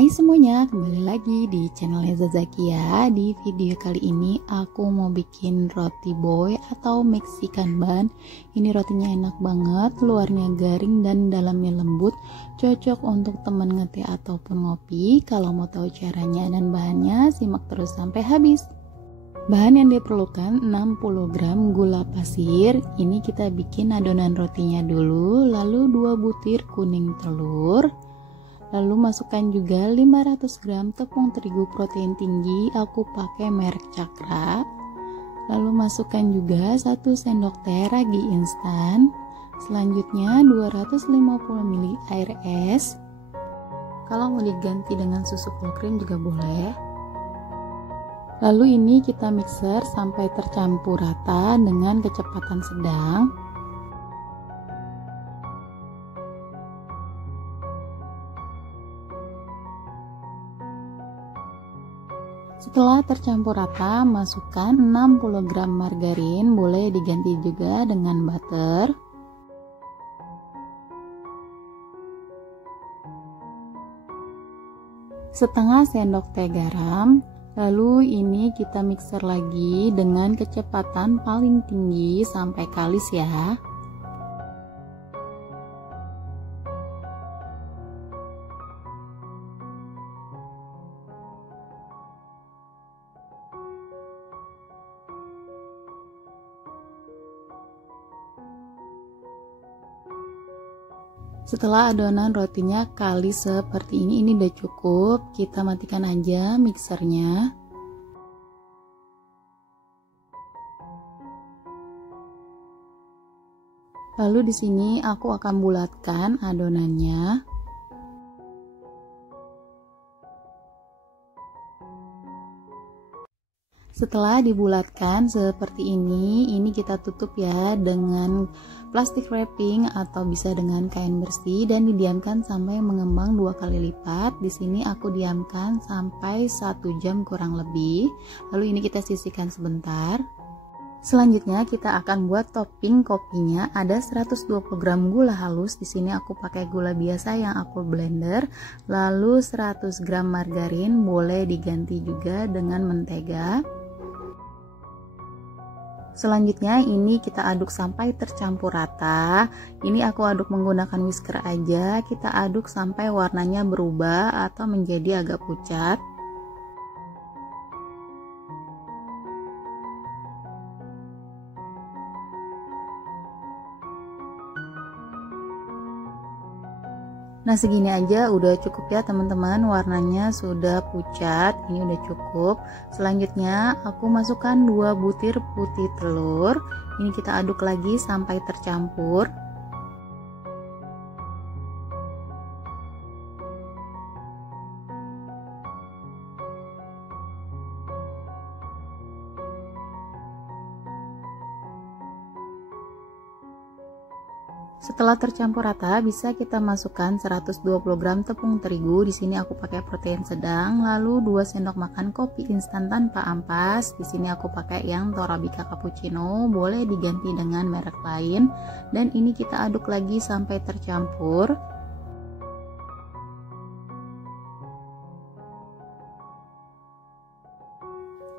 Hai semuanya, kembali lagi di channel Leza Zakia. Di video kali ini aku mau bikin roti boy atau Mexican bun. Ini rotinya enak banget, luarnya garing dan dalamnya lembut. Cocok untuk teman ngeteh ataupun ngopi. Kalau mau tahu caranya dan bahannya, simak terus sampai habis. Bahan yang diperlukan 60 gram gula pasir. Ini kita bikin adonan rotinya dulu, lalu 2 butir kuning telur. Lalu masukkan juga 500 gram tepung terigu protein tinggi, aku pakai merek Cakra. Lalu masukkan juga 1 sendok teh ragi instan. Selanjutnya 250 ml air es. Kalau mau diganti dengan susu full cream juga boleh. Lalu ini kita mixer sampai tercampur rata dengan kecepatan sedang. Setelah tercampur rata, masukkan 60 gram margarin, boleh diganti juga dengan butter. Setengah sendok teh garam. Lalu ini kita mixer lagi dengan kecepatan paling tinggi sampai kalis ya. Setelah adonan rotinya kalis seperti ini udah cukup. Kita matikan aja mixernya. Lalu di sini aku akan bulatkan adonannya. Setelah dibulatkan seperti ini kita tutup ya dengan plastik wrapping atau bisa dengan kain bersih dan didiamkan sampai mengembang 2 kali lipat. Di sini aku diamkan sampai 1 jam kurang lebih. Lalu ini kita sisihkan sebentar. Selanjutnya kita akan buat topping kopinya. Ada 120 gram gula halus. Di sini aku pakai gula biasa yang aku blender. Lalu 100 gram margarin, boleh diganti juga dengan mentega. Selanjutnya ini kita aduk sampai tercampur rata. Ini aku aduk menggunakan whisker aja. Kita aduk sampai warnanya berubah atau menjadi agak pucat. Nah segini aja udah cukup ya teman-teman, warnanya sudah pucat, ini udah cukup. Selanjutnya aku masukkan 2 butir putih telur, ini kita aduk lagi sampai tercampur. Setelah tercampur rata, bisa kita masukkan 120 gram tepung terigu. Di sini aku pakai protein sedang, lalu 2 sendok makan kopi instan tanpa ampas. Di sini aku pakai yang Torabika cappuccino, boleh diganti dengan merek lain. Dan ini kita aduk lagi sampai tercampur.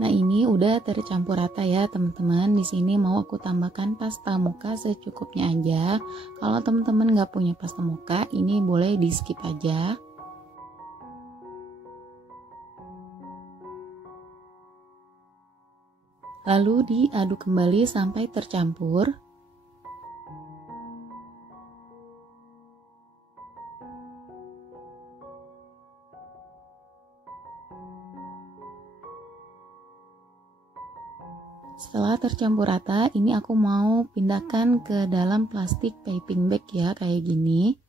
Nah ini udah tercampur rata ya teman-teman. Di sini mau aku tambahkan pasta muka secukupnya aja. Kalau teman-teman nggak punya pasta muka, ini boleh di skip aja. Lalu diaduk kembali sampai tercampur. Setelah tercampur rata, ini aku mau pindahkan ke dalam plastik piping bag ya, kayak gini.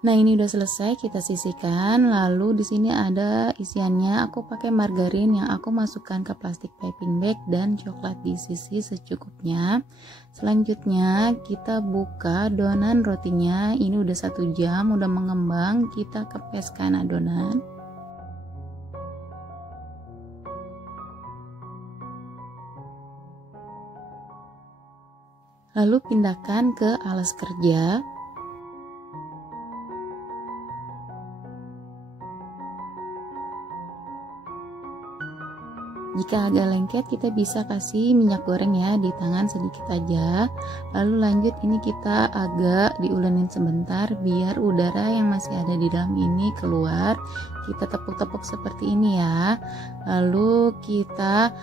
Nah ini udah selesai, kita sisihkan. Lalu di sini ada isiannya. Aku pakai margarin yang aku masukkan ke plastik piping bag dan coklat di sisi secukupnya. Selanjutnya kita buka adonan rotinya. Ini udah 1 jam, udah mengembang. Kita kepeskan adonan. Lalu pindahkan ke alas kerja. Jika agak lengket, kita bisa kasih minyak goreng ya di tangan sedikit aja. Lalu lanjut, ini kita agak diulenin sebentar biar udara yang masih ada di dalam ini keluar. Kita tepuk-tepuk seperti ini ya. Lalu kita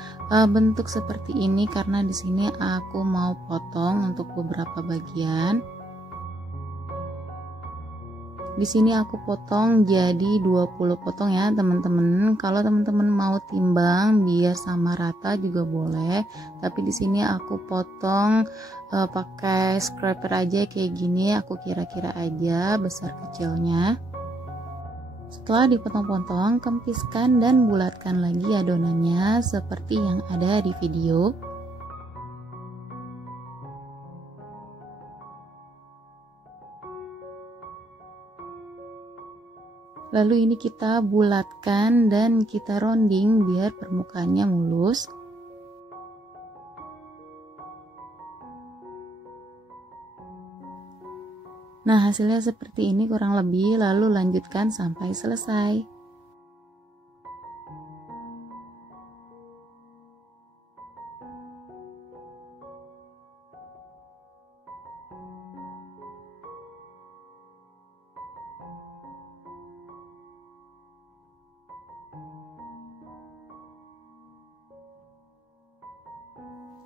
bentuk seperti ini karena di sini aku mau potong untuk beberapa bagian. Di sini aku potong jadi 20 potong ya teman-teman. Kalau teman-teman mau timbang biar sama rata juga boleh. Tapi di sini aku potong pakai scraper aja kayak gini. Aku kira-kira aja besar kecilnya. Setelah dipotong-potong, kempiskan dan bulatkan lagi adonannya seperti yang ada di video. Lalu ini kita bulatkan dan kita rounding biar permukaannya mulus. Nah, hasilnya seperti ini kurang lebih, lalu lanjutkan sampai selesai.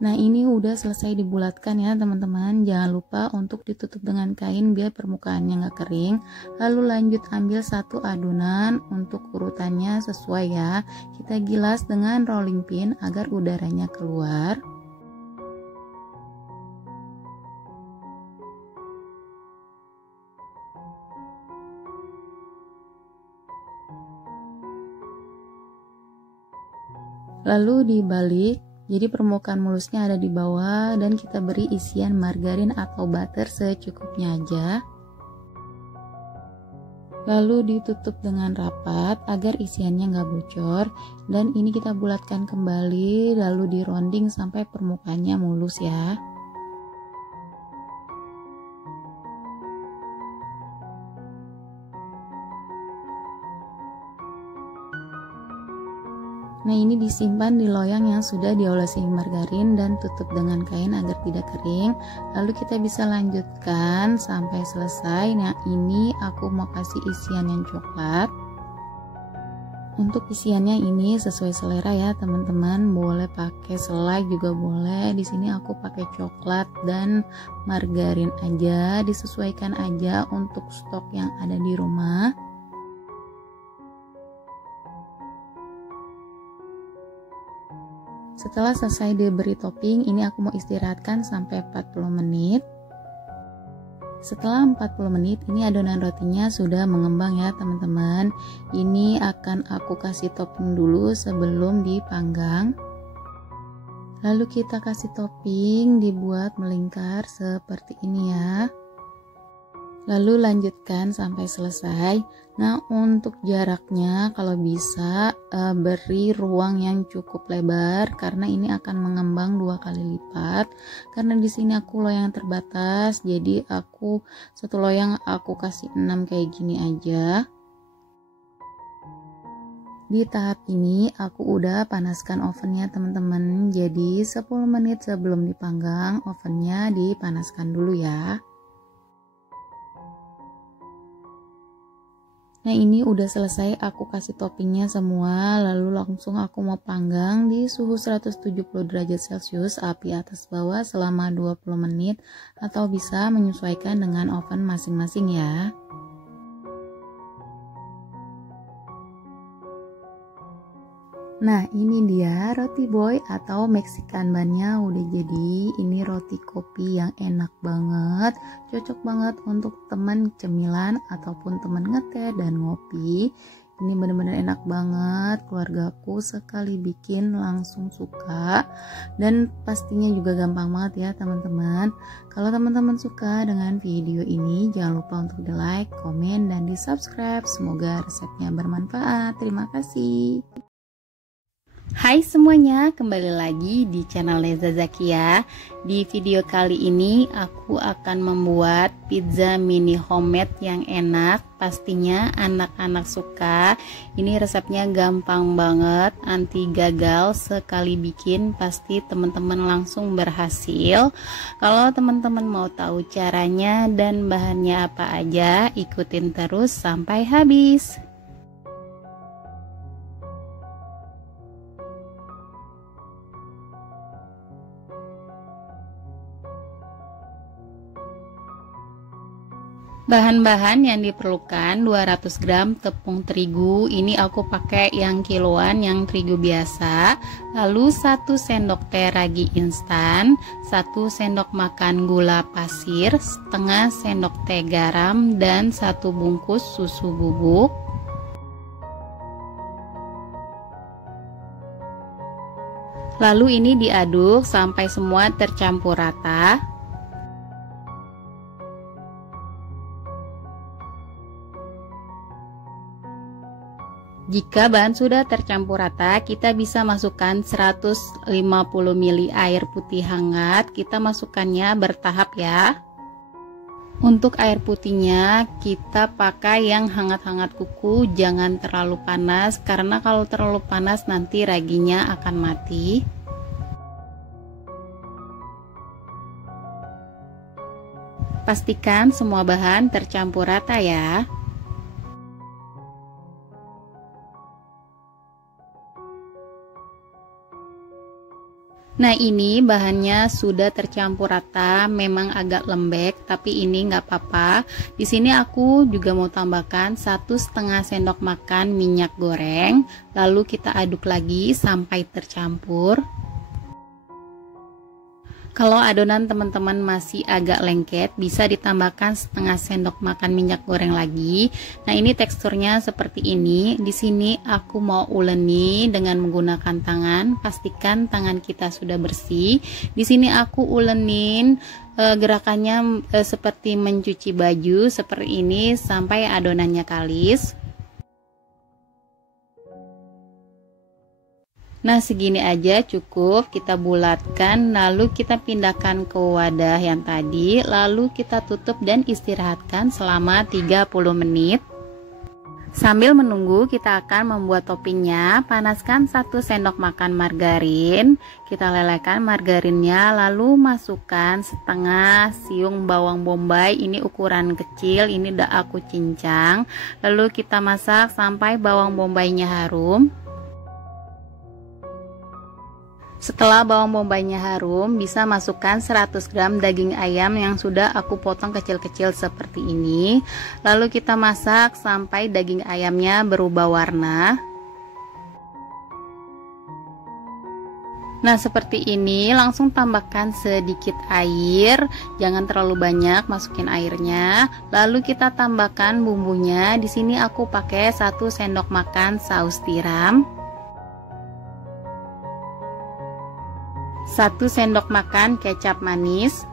Nah, ini udah selesai dibulatkan ya teman-teman. Jangan lupa untuk ditutup dengan kain biar permukaannya nggak kering. Lalu lanjut ambil satu adonan, untuk urutannya sesuai ya. Kita gilas dengan rolling pin agar udaranya keluar. Lalu dibalik. Jadi permukaan mulusnya ada di bawah dan kita beri isian margarin atau butter secukupnya aja. Lalu ditutup dengan rapat agar isiannya nggak bocor. Dan ini kita bulatkan kembali lalu di rounding sampai permukaannya mulus ya. Nah, ini disimpan di loyang yang sudah diolesi margarin dan tutup dengan kain agar tidak kering. Lalu kita bisa lanjutkan sampai selesai. Nah, ini aku mau kasih isian yang coklat. Untuk isiannya ini sesuai selera ya teman-teman. Boleh pakai selai juga boleh. Di sini aku pakai coklat dan margarin aja. Disesuaikan aja untuk stok yang ada di rumah. Setelah selesai diberi topping, ini aku mau istirahatkan sampai 40 menit. Setelah 40 menit, ini adonan rotinya sudah mengembang ya teman-teman. Ini akan aku kasih topping dulu sebelum dipanggang. Lalu kita kasih topping, dibuat melingkar seperti ini ya. Lalu lanjutkan sampai selesai. Nah, untuk jaraknya kalau bisa beri ruang yang cukup lebar karena ini akan mengembang 2 kali lipat. Karena di sini aku loyang terbatas, jadi aku satu loyang aku kasih 6 kayak gini aja. Di tahap ini aku udah panaskan ovennya teman-teman. Jadi 10 menit sebelum dipanggang ovennya dipanaskan dulu ya. Nah, ini udah selesai aku kasih toppingnya semua, lalu langsung aku mau panggang di suhu 170 derajat celcius api atas bawah selama 20 menit atau bisa menyesuaikan dengan oven masing-masing ya. Nah, ini dia roti boy atau Mexican bannya udah jadi. Ini roti kopi yang enak banget, cocok banget untuk teman cemilan ataupun teman ngeteh dan ngopi. Ini bener-bener enak banget, keluargaku sekali bikin langsung suka. Dan pastinya juga gampang banget ya teman-teman. Kalau teman-teman suka dengan video ini, jangan lupa untuk di like, komen, dan di subscribe. Semoga resepnya bermanfaat. Terima kasih. Hai semuanya, kembali lagi di channel Leza Zakia. Di video kali ini aku akan membuat pizza mini homemade yang enak. Pastinya anak-anak suka. Ini resepnya gampang banget, anti gagal. Sekali bikin pasti teman-teman langsung berhasil. Kalau teman-teman mau tahu caranya dan bahannya apa aja, ikutin terus sampai habis. Bahan-bahan yang diperlukan 200 gram tepung terigu, ini aku pakai yang kiloan, yang terigu biasa. Lalu 1 sendok teh ragi instan, 1 sendok makan gula pasir, setengah sendok teh garam, dan 1 bungkus susu bubuk. Lalu ini diaduk sampai semua tercampur rata. Jika bahan sudah tercampur rata, kita bisa masukkan 150 ml air putih hangat. Kita masukkannya bertahap ya. Untuk air putihnya kita pakai yang hangat-hangat kuku, jangan terlalu panas, karena kalau terlalu panas nanti raginya akan mati. Pastikan semua bahan tercampur rata ya. Nah, ini bahannya sudah tercampur rata, memang agak lembek, tapi ini nggak apa-apa. Di sini aku juga mau tambahkan 1,5 sendok makan minyak goreng, lalu kita aduk lagi sampai tercampur. Kalau adonan teman-teman masih agak lengket, bisa ditambahkan 1/2 sendok makan minyak goreng lagi. Nah, ini teksturnya seperti ini. Di sini aku mau uleni dengan menggunakan tangan. Pastikan tangan kita sudah bersih. Di sini aku ulenin gerakannya seperti mencuci baju seperti ini sampai adonannya kalis. Nah, segini aja cukup, kita bulatkan, lalu kita pindahkan ke wadah yang tadi, lalu kita tutup dan istirahatkan selama 30 menit. Sambil menunggu, kita akan membuat toppingnya. Panaskan 1 sendok makan margarin, kita lelehkan margarinnya, lalu masukkan setengah siung bawang bombay. Ini ukuran kecil, ini udah aku cincang. Lalu kita masak sampai bawang bombaynya harum. Setelah bawang bombaynya harum, bisa masukkan 100 gram daging ayam yang sudah aku potong kecil-kecil seperti ini. Lalu kita masak sampai daging ayamnya berubah warna. Nah, seperti ini, langsung tambahkan sedikit air, jangan terlalu banyak, masukin airnya. Lalu kita tambahkan bumbunya. Di sini aku pakai 1 sendok makan saus tiram, 1 sendok makan kecap manis,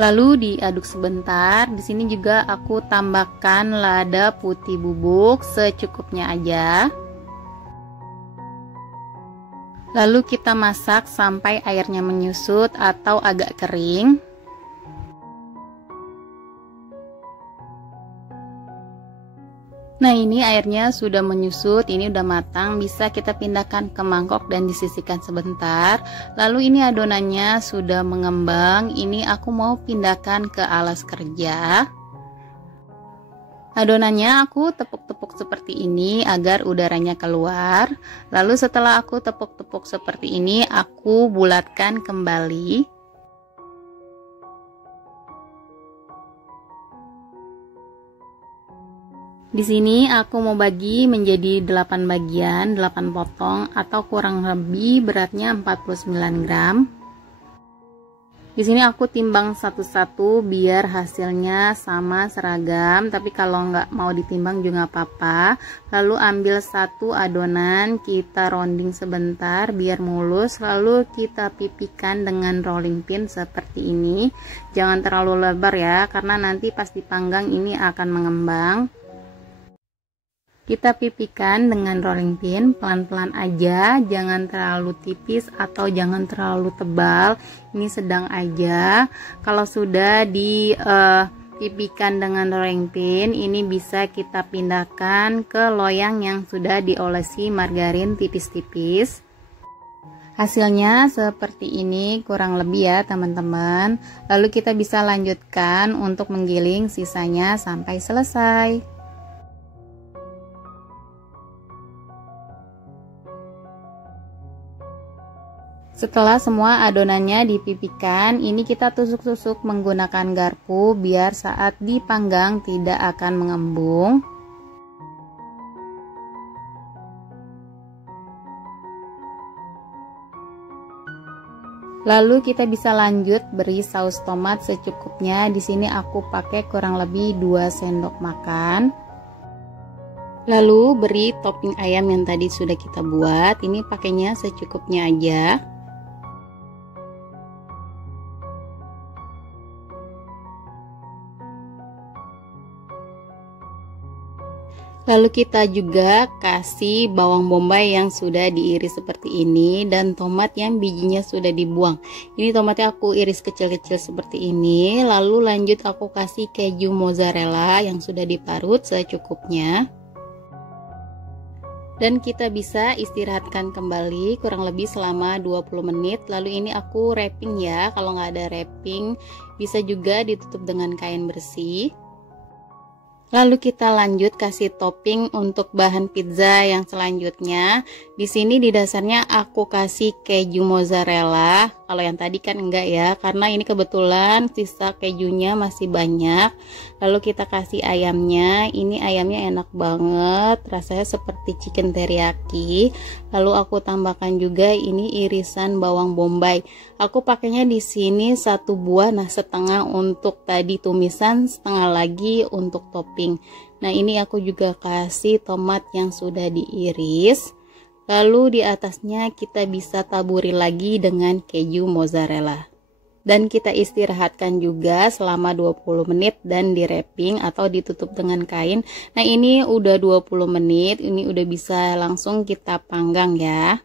lalu diaduk sebentar. Di sini juga aku tambahkan lada putih bubuk secukupnya aja. Lalu kita masak sampai airnya menyusut atau agak kering. Nah, ini airnya sudah menyusut, ini udah matang, bisa kita pindahkan ke mangkok dan disisihkan sebentar. Lalu ini adonannya sudah mengembang, ini aku mau pindahkan ke alas kerja. Adonannya aku tepuk-tepuk seperti ini agar udaranya keluar. Lalu setelah aku tepuk-tepuk seperti ini, aku bulatkan kembali. Di sini aku mau bagi menjadi 8 bagian, 8 potong atau kurang lebih beratnya 49 gram. Di sini aku timbang satu-satu biar hasilnya sama seragam, tapi kalau nggak mau ditimbang juga apa-apa. Lalu ambil satu adonan, kita rounding sebentar biar mulus, lalu kita pipihkan dengan rolling pin seperti ini. Jangan terlalu lebar ya, karena nanti pas dipanggang ini akan mengembang. Kita pipihkan dengan rolling pin pelan-pelan aja, jangan terlalu tipis atau jangan terlalu tebal, ini sedang aja. Kalau sudah dipipihkan dengan rolling pin, ini bisa kita pindahkan ke loyang yang sudah diolesi margarin tipis-tipis. Hasilnya seperti ini kurang lebih ya teman-teman. Lalu kita bisa lanjutkan untuk menggiling sisanya sampai selesai. Setelah semua adonannya dipipihkan, ini kita tusuk-tusuk menggunakan garpu biar saat dipanggang tidak akan mengembung. Lalu kita bisa lanjut beri saus tomat secukupnya. Di sini aku pakai kurang lebih 2 sendok makan. Lalu beri topping ayam yang tadi sudah kita buat. Ini pakainya secukupnya aja. Lalu kita juga kasih bawang bombay yang sudah diiris seperti ini dan tomat yang bijinya sudah dibuang. Ini tomatnya aku iris kecil-kecil seperti ini. Lalu lanjut aku kasih keju mozzarella yang sudah diparut secukupnya. Dan kita bisa istirahatkan kembali kurang lebih selama 20 menit. Lalu ini aku wrapping ya. Kalau nggak ada wrapping bisa juga ditutup dengan kain bersih. Lalu kita lanjut kasih topping untuk bahan pizza yang selanjutnya. Di sini di dasarnya aku kasih keju mozzarella. Kalau yang tadi kan enggak ya, karena ini kebetulan sisa kejunya masih banyak. Lalu kita kasih ayamnya. Ini ayamnya enak banget, rasanya seperti chicken teriyaki. Lalu aku tambahkan juga ini irisan bawang bombay. Aku pakainya di sini 1 buah, nah setengah untuk tadi tumisan, setengah lagi untuk topping. Nah ini aku juga kasih tomat yang sudah diiris. Lalu di atasnya kita bisa taburi lagi dengan keju mozzarella. Dan kita istirahatkan juga selama 20 menit dan di wrapping atau ditutup dengan kain. Nah ini udah 20 menit, ini udah bisa langsung kita panggang ya.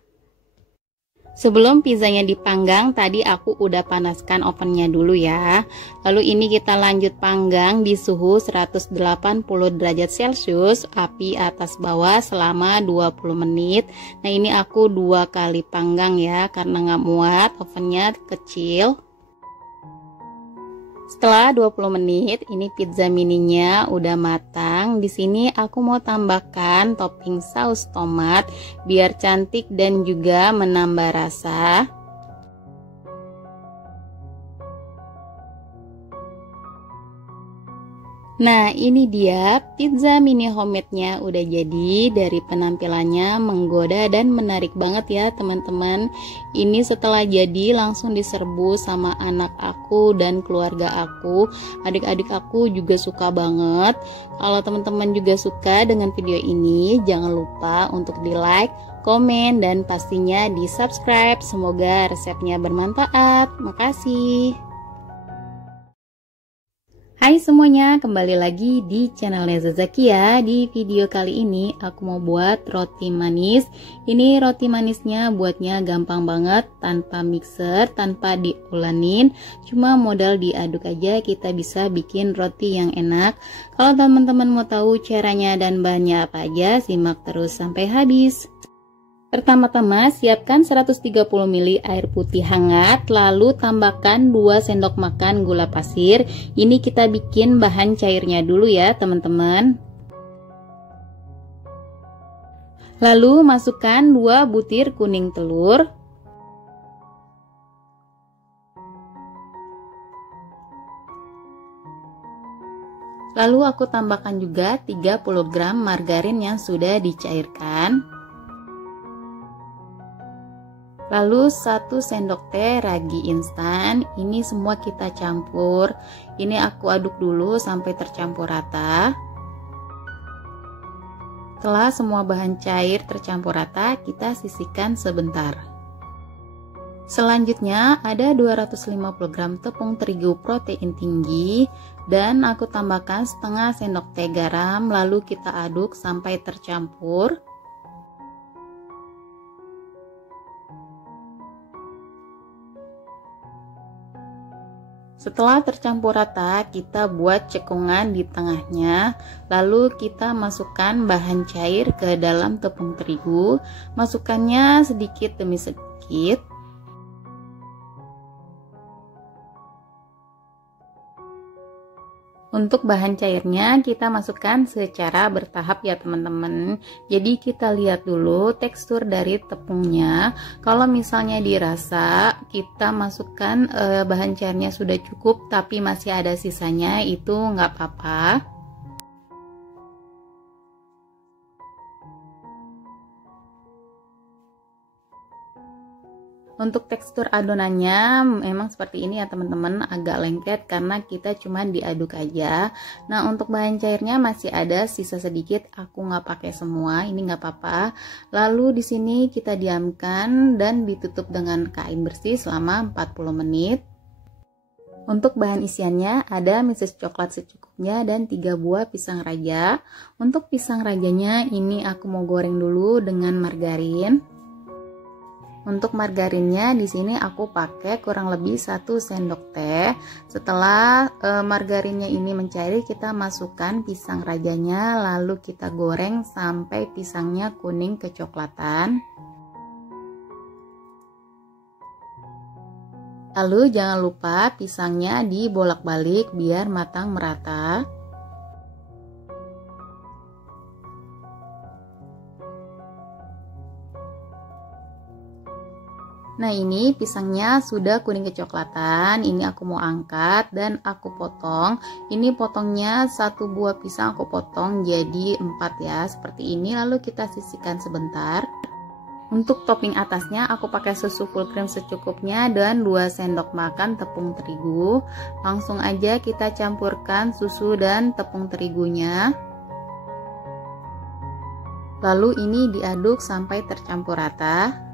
Sebelum pizzanya dipanggang, tadi aku udah panaskan ovennya dulu ya. Lalu ini kita lanjut panggang di suhu 180 derajat Celcius, api atas bawah selama 20 menit. Nah ini aku 2 kali panggang ya, karena nggak muat, ovennya kecil. Setelah 20 menit, ini pizza mininya udah matang. Di sini aku mau tambahkan topping saus tomat biar cantik dan juga menambah rasa. Nah ini dia pizza mini homemade-nya udah jadi. Dari penampilannya menggoda dan menarik banget ya teman-teman. Ini setelah jadi langsung diserbu sama anak aku dan keluarga aku. Adik-adik aku juga suka banget. Kalau teman-teman juga suka dengan video ini, jangan lupa untuk di like, komen, dan pastinya di subscribe. Semoga resepnya bermanfaat. Makasih. Hai semuanya, kembali lagi di channel Leza Zakia. Di video kali ini aku mau buat roti manis. Ini roti manisnya buatnya gampang banget, tanpa mixer, tanpa diulenin, cuma modal diaduk aja kita bisa bikin roti yang enak. Kalau teman-teman mau tahu caranya dan bahannya apa aja, simak terus sampai habis. Pertama-tama siapkan 130 ml air putih hangat, lalu tambahkan 2 sendok makan gula pasir. Ini kita bikin bahan cairnya dulu ya teman-teman. Lalu masukkan 2 butir kuning telur. Lalu aku tambahkan juga 30 gram margarin yang sudah dicairkan. Lalu 1 sendok teh ragi instan. Ini semua kita campur. Ini aku aduk dulu sampai tercampur rata. Setelah semua bahan cair tercampur rata, kita sisihkan sebentar. Selanjutnya ada 250 gram tepung terigu protein tinggi dan aku tambahkan setengah sendok teh garam, lalu kita aduk sampai tercampur. Setelah tercampur rata, kita buat cekungan di tengahnya, lalu kita masukkan bahan cair ke dalam tepung terigu. Masukkannya sedikit demi sedikit. Untuk bahan cairnya kita masukkan secara bertahap ya teman-teman. Jadi kita lihat dulu tekstur dari tepungnya. Kalau misalnya dirasa kita masukkan bahan cairnya sudah cukup tapi masih ada sisanya, itu nggak apa-apa. Untuk tekstur adonannya memang seperti ini ya teman-teman, agak lengket karena kita cuma diaduk aja. Nah untuk bahan cairnya masih ada sisa sedikit, aku nggak pakai semua, ini nggak apa-apa. Lalu di sini kita diamkan dan ditutup dengan kain bersih selama 40 menit. Untuk bahan isiannya ada meses coklat secukupnya dan 3 buah pisang raja. Untuk pisang rajanya ini aku mau goreng dulu dengan margarin. Untuk margarinnya di sini aku pakai kurang lebih 1 sendok teh. Setelah margarinnya ini mencair, kita masukkan pisang rajanya, lalu kita goreng sampai pisangnya kuning kecoklatan. Lalu jangan lupa pisangnya dibolak-balik biar matang merata. Nah ini pisangnya sudah kuning kecoklatan, ini aku mau angkat dan aku potong. Ini potongnya 1 buah pisang aku potong jadi 4 ya, seperti ini. Lalu kita sisihkan sebentar. Untuk topping atasnya aku pakai susu full cream secukupnya dan 2 sendok makan tepung terigu. Langsung aja kita campurkan susu dan tepung terigunya. Lalu ini diaduk sampai tercampur rata.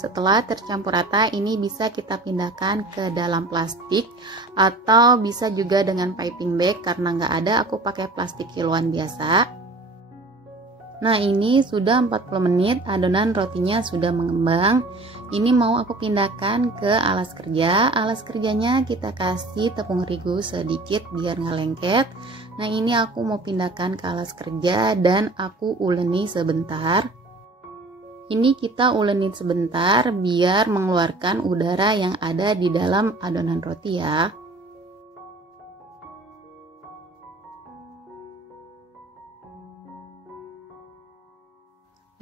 Setelah tercampur rata, ini bisa kita pindahkan ke dalam plastik atau bisa juga dengan piping bag. Karena nggak ada, aku pakai plastik kiloan biasa. Nah ini sudah 40 menit, adonan rotinya sudah mengembang. Ini mau aku pindahkan ke alas kerja. Alas kerjanya kita kasih tepung terigu sedikit biar nggak lengket. Nah ini aku mau pindahkan ke alas kerja dan aku uleni sebentar. Ini kita ulenin sebentar biar mengeluarkan udara yang ada di dalam adonan roti ya.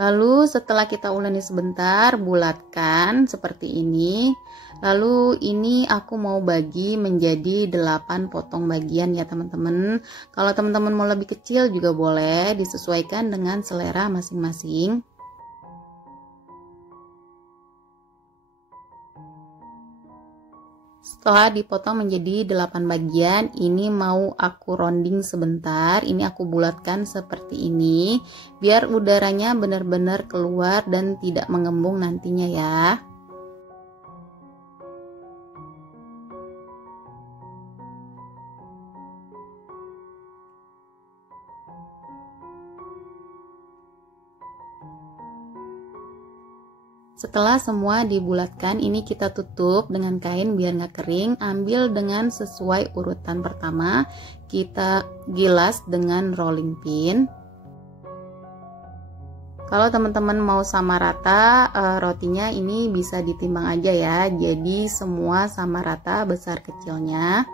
Lalu setelah kita uleni sebentar, bulatkan seperti ini. Lalu ini aku mau bagi menjadi 8 potong bagian ya teman-teman. Kalau teman-teman mau lebih kecil juga boleh, disesuaikan dengan selera masing-masing. Setelah dipotong menjadi 8 bagian, ini mau aku rounding sebentar. Ini aku bulatkan seperti ini biar udaranya benar-benar keluar dan tidak mengembung nantinya ya. Setelah semua dibulatkan, ini kita tutup dengan kain biar nggak kering. Ambil dengan sesuai urutan pertama, kita gilas dengan rolling pin. Kalau teman-teman mau sama rata rotinya, ini bisa ditimbang aja ya, jadi semua sama rata besar kecilnya.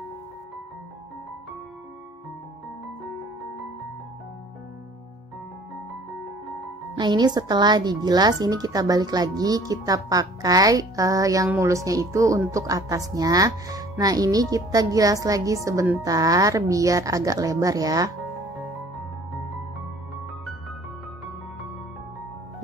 Nah ini setelah digilas, ini kita balik lagi, kita pakai yang mulusnya itu untuk atasnya. Nah ini kita gilas lagi sebentar biar agak lebar ya.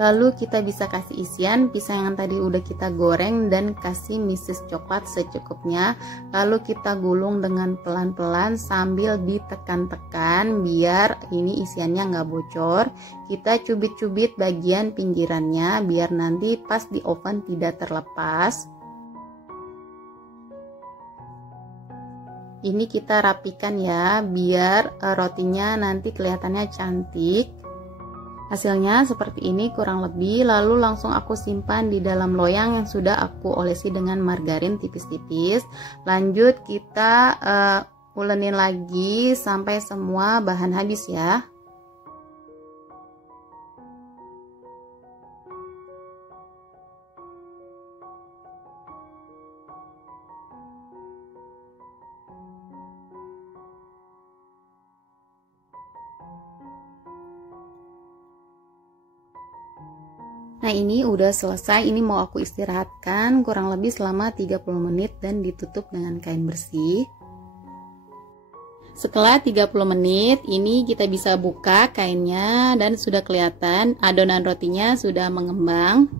Lalu kita bisa kasih isian pisang yang tadi udah kita goreng dan kasih misis coklat secukupnya. Lalu kita gulung dengan pelan-pelan sambil ditekan-tekan biar ini isiannya nggak bocor. Kita cubit-cubit bagian pinggirannya biar nanti pas di oven tidak terlepas. Ini kita rapikan ya biar rotinya nanti kelihatannya cantik. Hasilnya seperti ini kurang lebih, lalu langsung aku simpan di dalam loyang yang sudah aku olesi dengan margarin tipis-tipis. Lanjut kita ulenin lagi sampai semua bahan habis ya. Nah ini udah selesai, ini mau aku istirahatkan kurang lebih selama 30 menit dan ditutup dengan kain bersih. Setelah 30 menit ini kita bisa buka kainnya dan sudah kelihatan adonan rotinya sudah mengembang.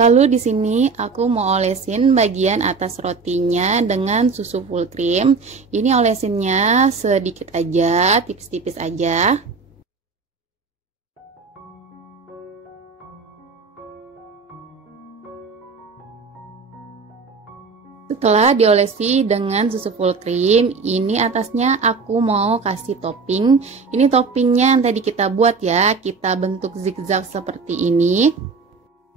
Lalu di sini aku mau olesin bagian atas rotinya dengan susu full cream. Ini olesinnya sedikit aja, tipis-tipis aja. Setelah diolesi dengan susu full cream, ini atasnya aku mau kasih topping. Ini toppingnya yang tadi kita buat ya, kita bentuk zigzag seperti ini.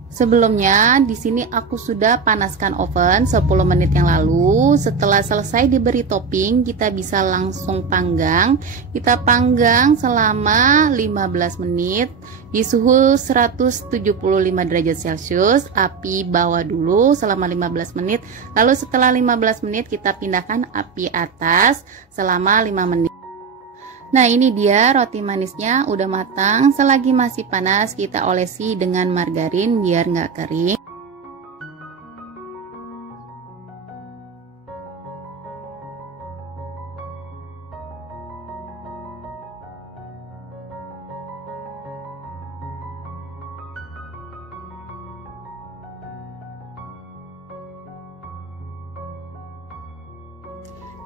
Sebelumnya di sini aku sudah panaskan oven 10 menit yang lalu. Setelah selesai diberi topping, kita bisa langsung panggang. Kita panggang selama 15 menit di suhu 175 derajat Celcius. Api bawah dulu selama 15 menit. Lalu setelah 15 menit kita pindahkan api atas selama 5 menit. Nah ini dia roti manisnya udah matang. Selagi masih panas kita olesi dengan margarin biar nggak kering.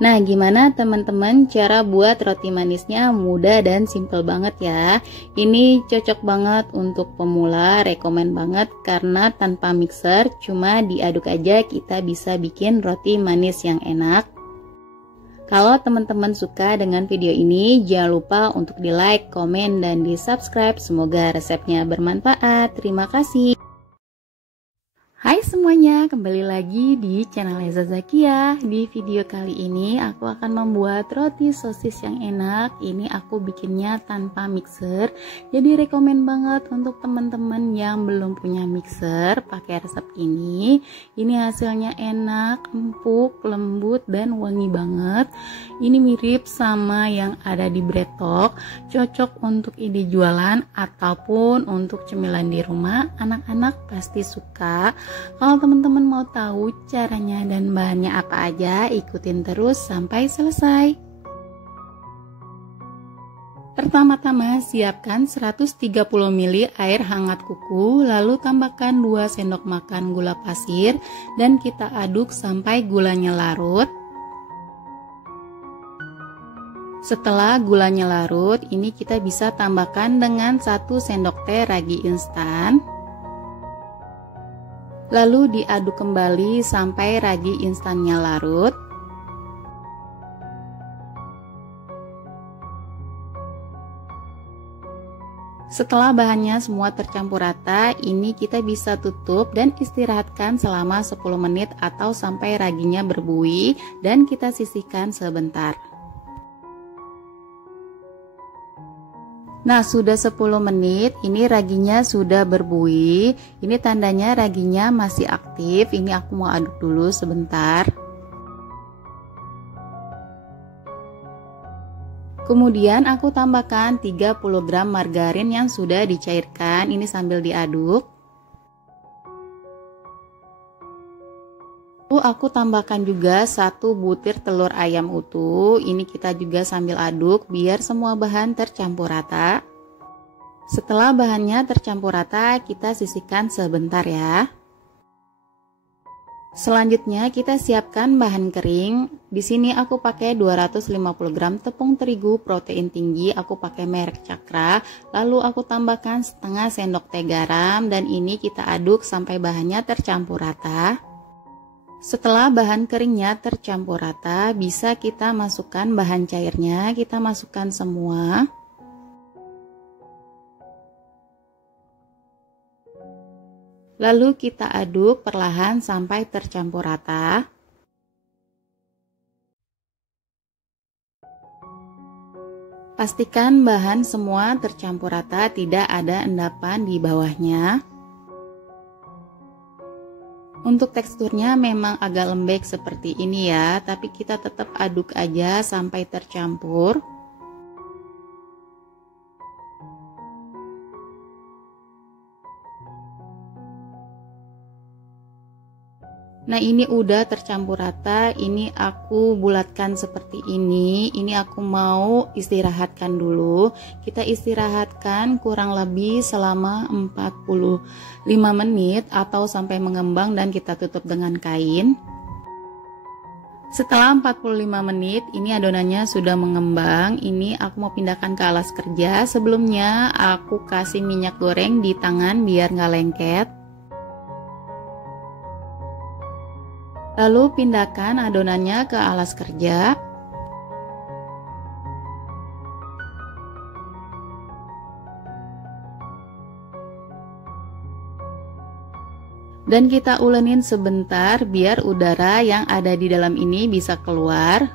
Nah, gimana teman-teman cara buat roti manisnya? Mudah dan simple banget ya. Ini cocok banget untuk pemula, rekomen banget karena tanpa mixer, cuma diaduk aja kita bisa bikin roti manis yang enak. Kalau teman-teman suka dengan video ini, jangan lupa untuk di like, komen, dan di subscribe. Semoga resepnya bermanfaat. Terima kasih. Hai semuanya, kembali lagi di channel Leza Zakia. Di video kali ini aku akan membuat roti sosis yang enak. Ini aku bikinnya tanpa mixer. Jadi rekomen banget untuk teman-teman yang belum punya mixer pakai resep ini. Ini hasilnya enak, empuk, lembut, dan wangi banget. Ini mirip sama yang ada di Breadtalk. Cocok untuk ide jualan ataupun untuk cemilan di rumah. Anak-anak pasti suka. Kalau teman-teman mau tahu caranya dan bahannya apa aja, ikutin terus sampai selesai. Pertama-tama siapkan 130 ml air hangat kuku, lalu tambahkan 2 sendok makan gula pasir dan kita aduk sampai gulanya larut. Setelah gulanya larut, ini kita bisa tambahkan dengan 1 sendok teh ragi instan. Lalu diaduk kembali sampai ragi instannya larut. Setelah bahannya semua tercampur rata, ini kita bisa tutup dan istirahatkan selama 10 menit atau sampai raginya berbuih dan kita sisihkan sebentar. Nah sudah 10 menit, ini raginya sudah berbuih. Ini tandanya raginya masih aktif. Ini aku mau aduk dulu sebentar. Kemudian aku tambahkan 30 gram margarin yang sudah dicairkan. Ini sambil diaduk. Aku tambahkan juga 1 butir telur ayam utuh. Ini kita juga sambil aduk biar semua bahan tercampur rata. Setelah bahannya tercampur rata, kita sisihkan sebentar ya. Selanjutnya kita siapkan bahan kering. Di sini aku pakai 250 gram tepung terigu protein tinggi, aku pakai merek Cakra. Lalu aku tambahkan setengah sendok teh garam dan ini kita aduk sampai bahannya tercampur rata. Setelah bahan keringnya tercampur rata, bisa kita masukkan bahan cairnya, kita masukkan semua. Lalu kita aduk perlahan sampai tercampur rata. Pastikan bahan semua tercampur rata, tidak ada endapan di bawahnya. Untuk teksturnya memang agak lembek seperti ini ya, tapi kita tetap aduk aja sampai tercampur. Nah ini udah tercampur rata, ini aku bulatkan seperti ini aku mau istirahatkan dulu. Kita istirahatkan kurang lebih selama 45 menit atau sampai mengembang dan kita tutup dengan kain. Setelah 45 menit ini adonannya sudah mengembang, ini aku mau pindahkan ke alas kerja. Sebelumnya aku kasih minyak goreng di tangan biar nggak lengket. Lalu pindahkan adonannya ke alas kerja. Dan kita ulenin sebentar biar udara yang ada di dalam ini bisa keluar.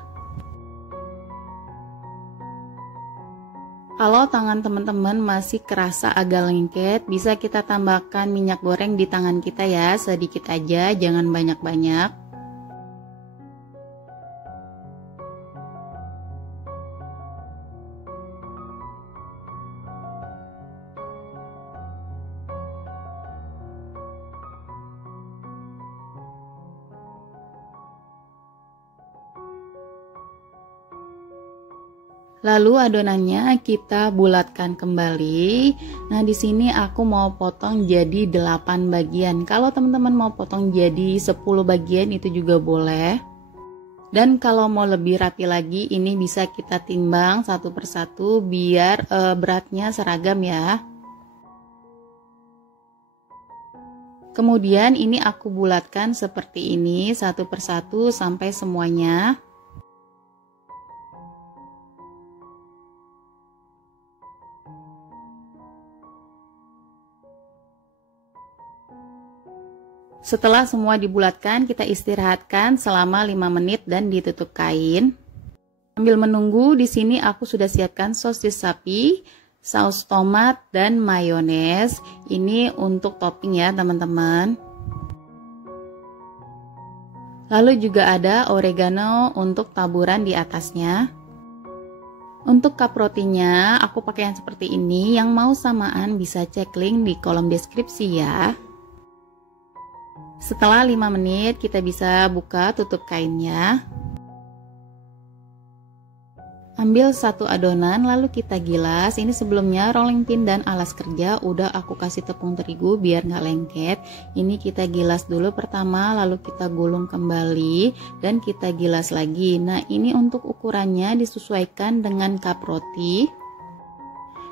Kalau tangan teman-teman masih kerasa agak lengket, bisa kita tambahkan minyak goreng di tangan kita ya, sedikit aja, jangan banyak-banyak. Lalu adonannya kita bulatkan kembali. Nah, di sini aku mau potong jadi 8 bagian. Kalau teman-teman mau potong jadi 10 bagian itu juga boleh. Dan kalau mau lebih rapi lagi, ini bisa kita timbang satu persatu biar beratnya seragam ya. Kemudian ini aku bulatkan seperti ini satu persatu sampai semuanya. Setelah semua dibulatkan, kita istirahatkan selama 5 menit dan ditutup kain. Sambil menunggu, di sini aku sudah siapkan sosis sapi, saus tomat, dan mayones. Ini untuk topping ya teman-teman. Lalu juga ada oregano untuk taburan di atasnya. Untuk cup rotinya, aku pakai yang seperti ini. Yang mau samaan bisa cek link di kolom deskripsi ya. Setelah 5 menit kita bisa buka tutup kainnya. Ambil satu adonan lalu kita gilas. Ini sebelumnya rolling pin dan alas kerja udah aku kasih tepung terigu biar nggak lengket. Ini kita gilas dulu pertama, lalu kita gulung kembali dan kita gilas lagi. Nah ini untuk ukurannya disesuaikan dengan cup roti.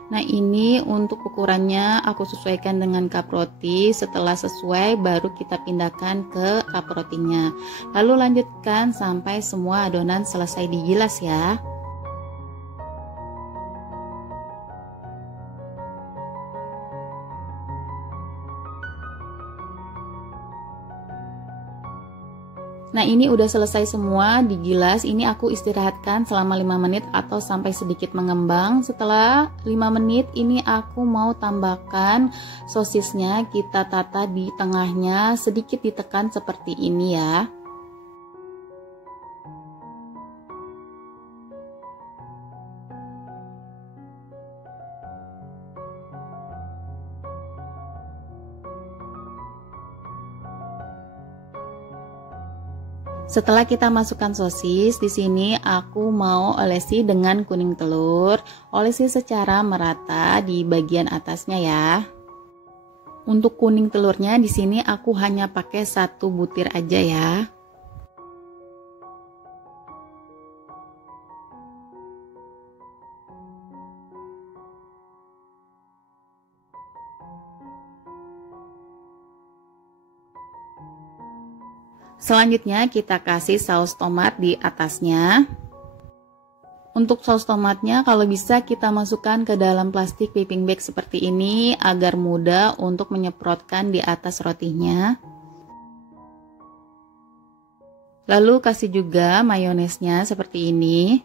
Nah ini untuk ukurannya aku sesuaikan dengan cup roti. Setelah sesuai baru kita pindahkan ke cup rotinya. Lalu lanjutkan sampai semua adonan selesai digilas ya. Nah ini udah selesai semua digilas. Ini aku istirahatkan selama 5 menit atau sampai sedikit mengembang. Setelah 5 menit ini aku mau tambahkan sosisnya. Kita tata di tengahnya, sedikit ditekan seperti ini ya. Setelah kita masukkan sosis, di sini aku mau olesi dengan kuning telur. Olesi secara merata di bagian atasnya ya. Untuk kuning telurnya di sini aku hanya pakai 1 butir aja ya. Selanjutnya kita kasih saus tomat di atasnya. Untuk saus tomatnya kalau bisa kita masukkan ke dalam plastik piping bag seperti ini agar mudah untuk menyemprotkan di atas rotinya. Lalu kasih juga mayonesnya seperti ini.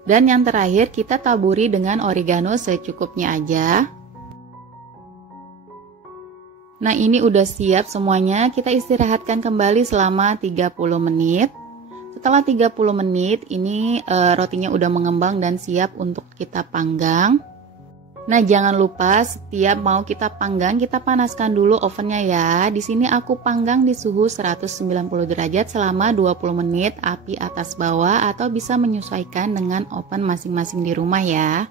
Dan yang terakhir kita taburi dengan oregano secukupnya aja. Nah ini udah siap semuanya, kita istirahatkan kembali selama 30 menit. Setelah 30 menit ini rotinya udah mengembang dan siap untuk kita panggang. Nah jangan lupa setiap mau kita panggang kita panaskan dulu ovennya ya. Di sini aku panggang di suhu 190 derajat selama 20 menit api atas bawah atau bisa menyesuaikan dengan oven masing-masing di rumah ya.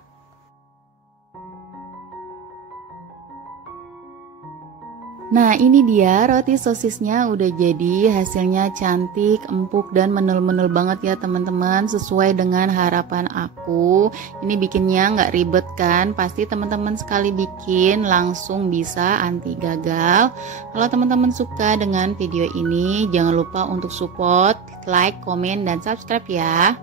Nah ini dia roti sosisnya udah jadi, hasilnya cantik, empuk dan menul-menul banget ya teman-teman, sesuai dengan harapan aku. Ini bikinnya nggak ribet kan, pasti teman-teman sekali bikin langsung bisa anti gagal. Kalau teman-teman suka dengan video ini jangan lupa untuk support, like, komen, dan subscribe ya.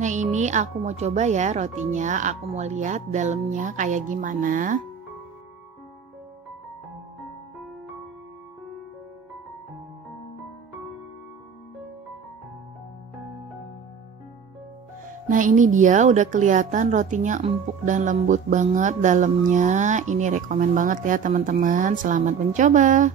Nah ini aku mau coba ya rotinya, aku mau lihat dalamnya kayak gimana. Nah ini dia udah kelihatan rotinya empuk dan lembut banget dalamnya. Ini rekomen banget ya teman-teman, selamat mencoba.